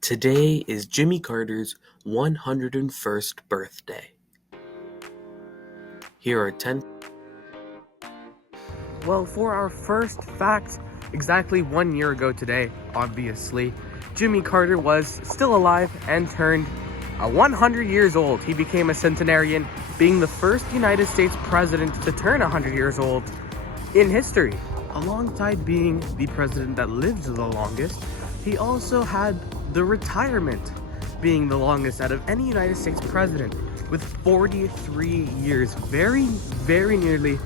Today is Jimmy Carter's 101st birthday. Here are 10. Well, for our first fact, exactly 1 year ago today, obviously, Jimmy Carter was still alive and turned 100 years old. He became a centenarian, being the first United States president to turn 100 years old in history. Alongside being the president that lived the longest, he also had the retirement, being the longest out of any United States president, with 43 years, very nearly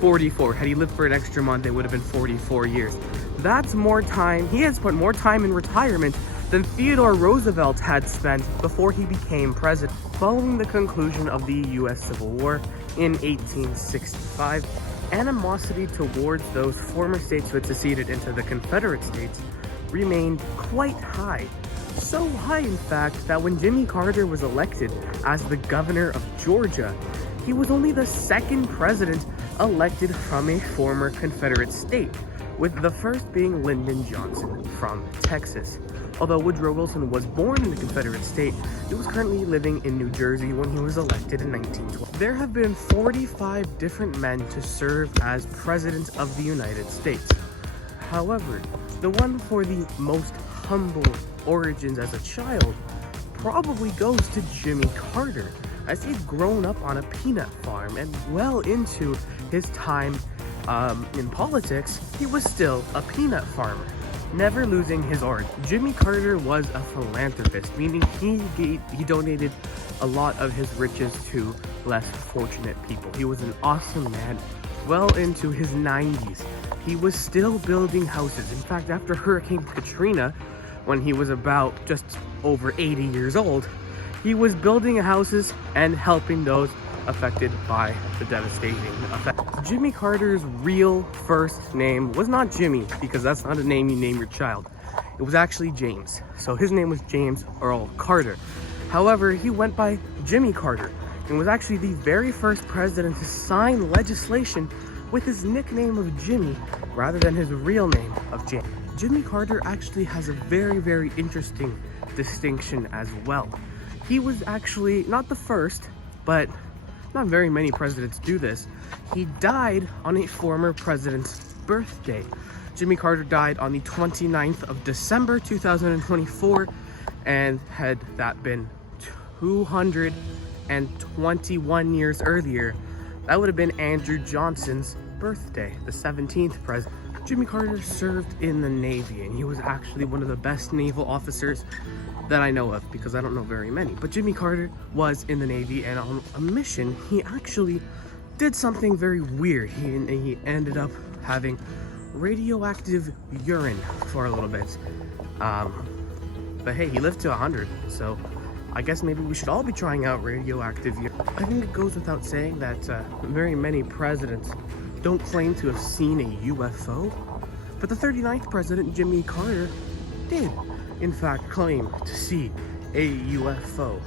44. Had he lived for an extra month, it would have been 44 years. That's more time. He had spent more time in retirement than Theodore Roosevelt had spent before he became president. Following the conclusion of the U.S. Civil War in 1865, animosity towards those former states who had seceded into the Confederate States remained quite high. So high, in fact, that when Jimmy Carter was elected as the governor of Georgia, he was only the second president elected from a former Confederate state, with the first being Lyndon Johnson from Texas. Although Woodrow Wilson was born in the Confederate state, he was currently living in New Jersey when he was elected in 1912. There have been 45 different men to serve as president of the United States. However, the one for the most humble origins as a child probably goes to Jimmy Carter, as he'd grown up on a peanut farm, and well into his time in politics, he was still a peanut farmer, never losing his origin. Jimmy Carter was a philanthropist, meaning he donated a lot of his riches to less fortunate people. He was an awesome man. Well into his 90s, he was still building houses. In fact, after Hurricane Katrina, when he was about just over 80 years old, he was building houses and helping those affected by the devastating effect. Jimmy Carter's real first name was not Jimmy, because that's not a name you name your child. It was actually James. So his name was James Earl Carter. However, he went by Jimmy Carter and was actually the very first president to sign legislation with his nickname of Jimmy rather than his real name of James. Jimmy Carter actually has a very interesting distinction as well. He was actually not the first, but not very many presidents do this. He died on a former president's birthday. Jimmy Carter died on the 29th of December 2024, and had that been 221 years earlier, that would have been Andrew Johnson's birthday, the 17th president. Jimmy Carter served in the Navy, and he was actually one of the best naval officers that I know of, because I don't know very many. But Jimmy Carter was in the Navy, and on a mission, he actually did something very weird. He ended up having radioactive urine for a little bit. But hey, he lived to 100, so I guess maybe we should all be trying out radioactive urine. I think it goes without saying that very many presidents don't claim to have seen a UFO, but the 39th president, Jimmy Carter, did in fact claim to see a UFO.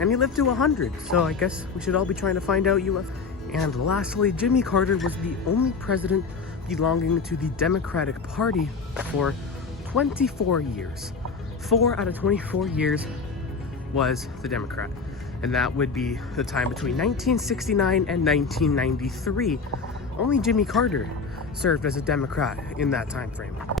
And he lived to 100, so I guess we should all be trying to find out UFO. And lastly, Jimmy Carter was the only president belonging to the Democratic Party for 24 years. 4 out of 24 years was the Democrat. And that would be the time between 1969 and 1993. Only Jimmy Carter served as a Democrat in that time frame.